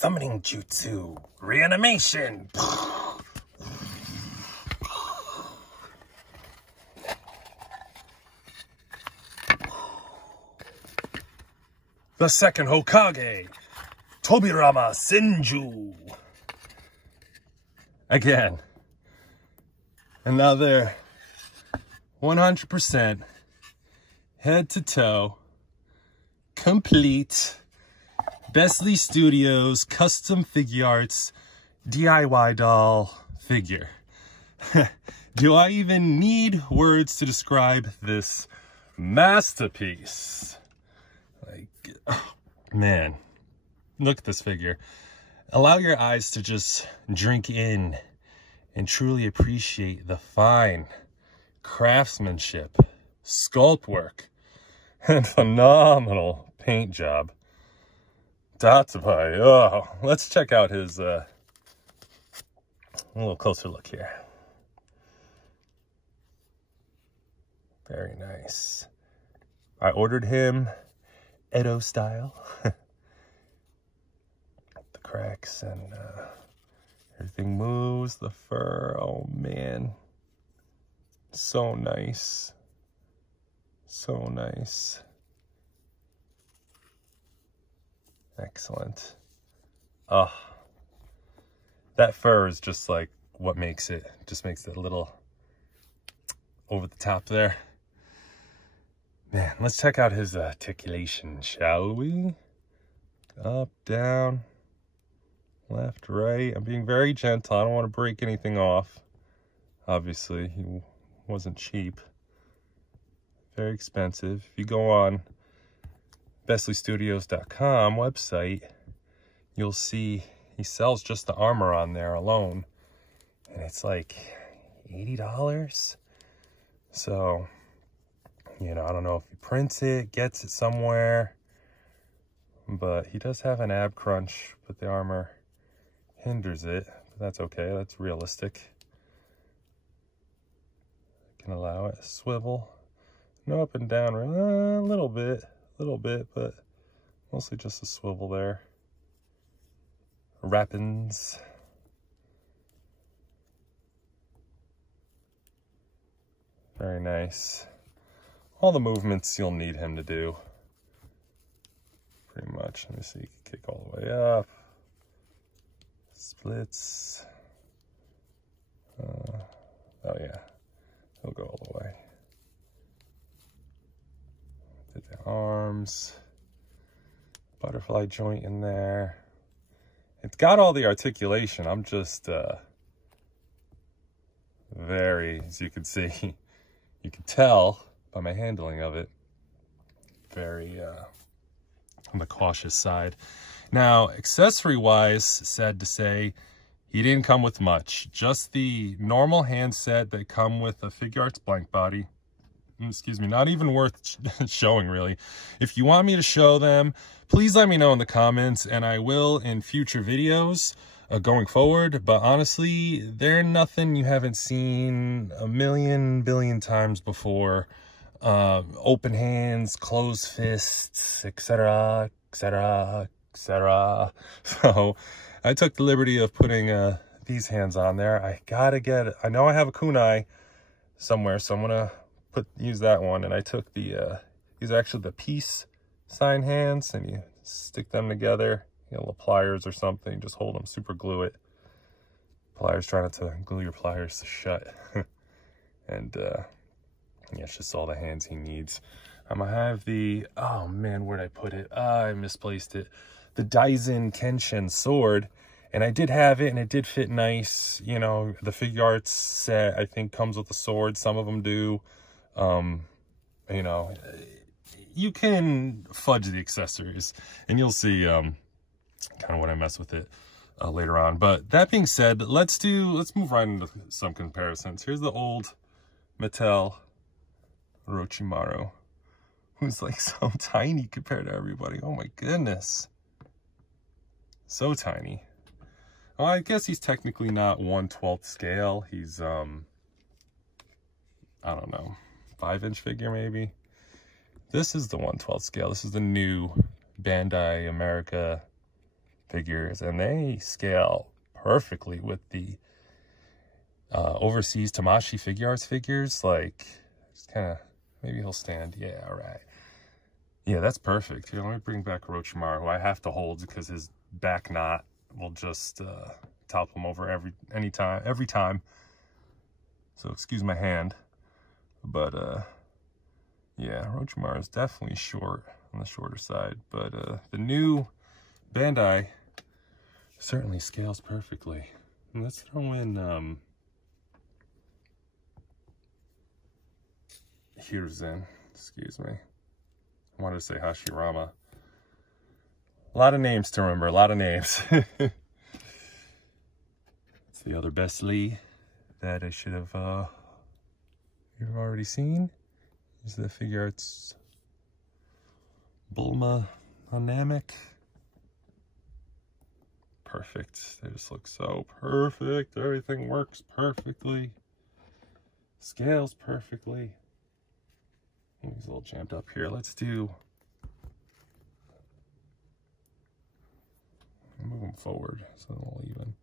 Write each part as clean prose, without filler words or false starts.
Summoning Jutsu. Reanimation. The second Hokage Tobirama Senju. Again, another 100% head to toe, complete Bestlee Studios custom Figuarts DIY doll figure. Do I even need words to describe this masterpiece? Like, oh, man, look at this figure. Allow your eyes to just drink in and truly appreciate the fine craftsmanship, sculpt work, and phenomenal paint job. Tatsubai. Oh, let's check out his a little closer look here. Very nice. I ordered him Edo style. The cracks and everything moves. The fur, oh man, so nice, so nice. Excellent. Oh, that fur is just like what makes it, just makes it a little over the top there. Man, let's check out his articulation, shall we? Up, down, left, right. I'm being very gentle. I don't want to break anything off. Obviously, he wasn't cheap. Very expensive. If you go on BestleeStudios.com website, you'll see he sells just the armor on there alone, and it's like $80. So, you know, I don't know if he prints it, gets it somewhere, but he does have an ab crunch, but the armor hinders it. But that's okay, that's realistic. I can allow it. Swivel, no up and down, a little bit, but mostly just a swivel there. Wrappings. Very nice. All the movements you'll need him to do. Pretty much. Let me see, you can kick all the way up. Splits. Oh yeah, he'll go all the way. Did the arms. Butterfly joint in there. It's got all the articulation. I'm just very, as you can see, you can tell by my handling of it, very on the cautious side. Now, accessory-wise, sad to say, he didn't come with much. Just the normal handset that come with a Figuarts blank body. Excuse me, not even worth showing, really. If you want me to show them, please let me know in the comments, and I will in future videos going forward. But honestly, they're nothing you haven't seen a million billion times before. Open hands, closed fists, etc., etc., etc. So I took the liberty of putting these hands on there. I gotta get it. I know I have a kunai somewhere, so I'm gonna use that one. And I took the these are actually the peace sign hands, and you stick them together, you know, pliers or something, just hold them, super glue it. Pliers, try not to glue your pliers shut. And yeah, it's just all the hands he needs. I'm gonna have the, oh man, where'd I put it? I misplaced it. The Daisen Kenshin sword, and I did have it, and it did fit nice. You know, the Figuarts set, I think, comes with a sword. Some of them do. You know, you can fudge the accessories, and you'll see kind of when I mess with it later on. But that being said, let's move right into some comparisons. Here's the old Mattel Orochimaru, who's like so tiny compared to everybody. Oh my goodness, so tiny. Oh, I guess he's technically not 1/12 scale. He's I don't know, 5-inch figure maybe. This is the 1/12 scale. This is the new Bandai America figures, and they scale perfectly with the overseas Tamashii Figuarts figures. Like, just kind of, maybe he'll stand. Yeah, all right. Yeah, that's perfect. Here, let me bring back Orochimaru, who I have to hold because his back knot will just topple him over every time. So excuse my hand, but yeah, Orochimaru is definitely short, on the shorter side, but the new Bandai certainly scales perfectly. And let's throw in Hiruzen, excuse me. I wanted to say Hashirama. A lot of names to remember, a lot of names. It's the other Bestlee that I should have you've already seen. Is the Figuarts Bulma Namek. Perfect. They just look so perfect. Everything works perfectly. Scales perfectly. He's a little jammed up here. Let's do... move them forward so they're all even.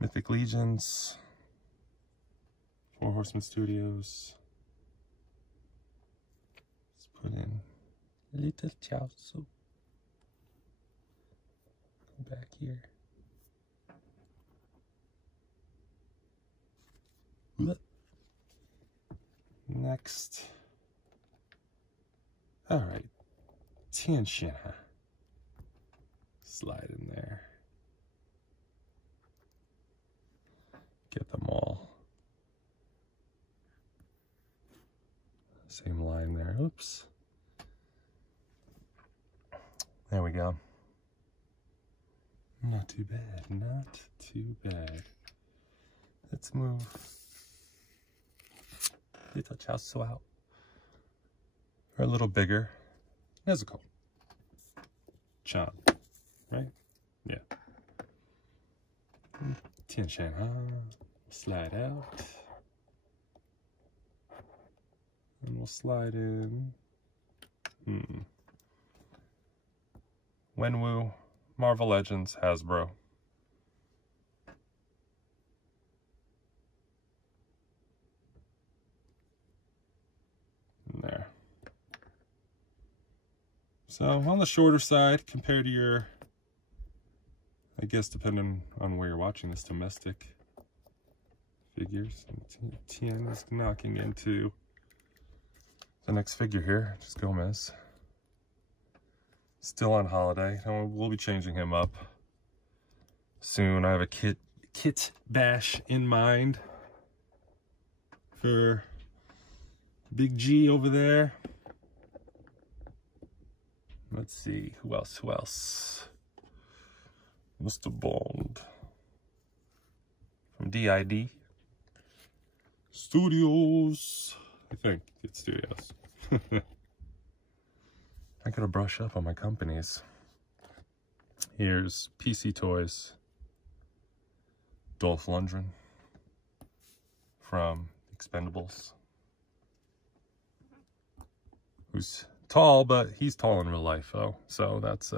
Mythic Legions. Four Horsemen Studios. Let's put in Little Chaozu. Go back here. Next. All right. Tianshin. Slide in there. Get them all. Same line there. Oops. There we go. Not too bad. Not too bad. Let's move Little Chaozu out. Or a little bigger. Nezuko. Chan. Right? Yeah. Tianshin. Slide out. And we'll slide in. Wenwu, Marvel Legends, Hasbro. There. So on the shorter side compared to your, I guess depending on where you're watching this, domestic figures. Tien is knocking into the next figure here, just Gomez. Still on holiday. We'll be changing him up soon. I have a kit bash in mind for Big G over there. Let's see, who else? Mr. Bond from DID Studios. I think it's Studios. I gotta brush up on my companies. Here's PC Toys, Dolph Lundgren from Expendables, who's tall, but he's tall in real life, though, so that's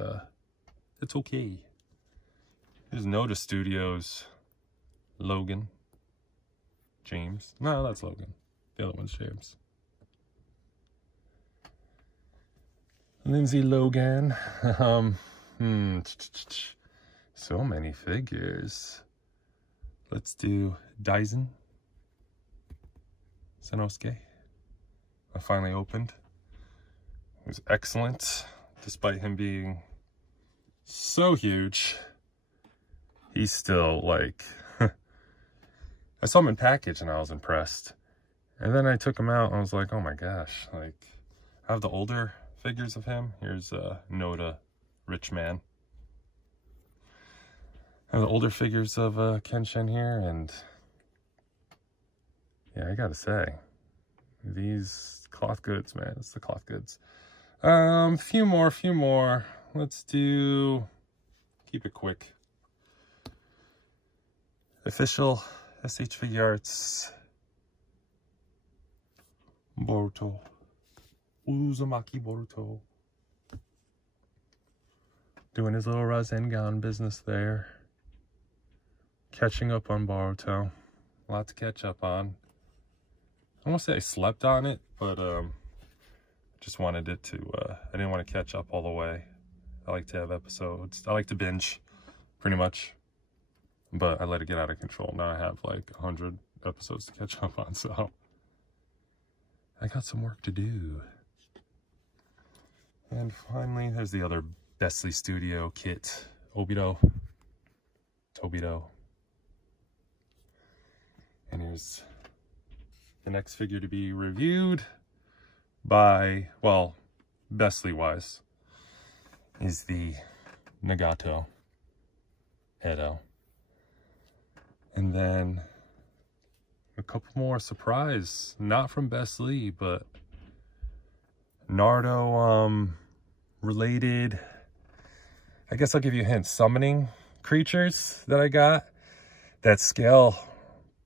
it's okay. Here's Noda Studios, Logan, James. No, that's Logan. The other one's James. Lindsay Logan. So many figures. Let's do Daisen Sanosuke. I finally opened. It was excellent, despite him being so huge. He's still like, I saw him in package and I was impressed. And then I took him out and I was like, oh my gosh, like, I have the older figures of him. Here's Noda, Rich Man. I have the older figures of Kenshin here, and yeah, I gotta say, these cloth goods, man, it's the cloth goods. Few more. Let's do, keep it quick. Official SH Figuarts Boruto. Uzumaki Boruto. doing his little Rasengan business there. Catching up on Boruto. A lot to catch up on. I won't say I slept on it, but just wanted it to, I didn't want to catch up all the way. I like to have episodes. I like to binge, pretty much. But I let it get out of control. Now I have like 100 episodes to catch up on, so I got some work to do. And finally, there's the other Bestlee Studio kit, Tobirama. And here's the next figure to be reviewed by, well, Bestlee-wise, is the Nagato Edo. And then a couple more surprise, not from Bestlee, but Naruto related, I guess I'll give you a hint, summoning creatures that I got that scale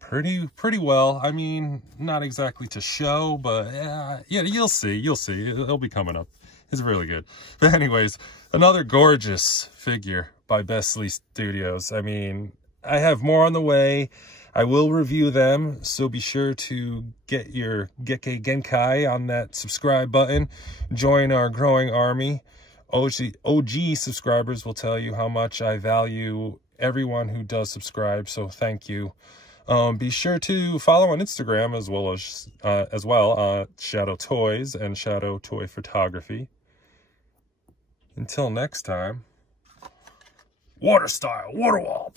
pretty well. I mean, not exactly to show, but yeah, you'll see. It'll be coming up. It's really good. But anyways, another gorgeous figure by Bestlee Studios. I mean, I have more on the way. I will review them, so be sure to get your Gekkei Genkai on that subscribe button. Join our growing army. OG subscribers will tell you how much I value everyone who does subscribe, so thank you. Be sure to follow on Instagram as well Shadowtoys and Shadow Toy Photography. Until next time, water style, water wall.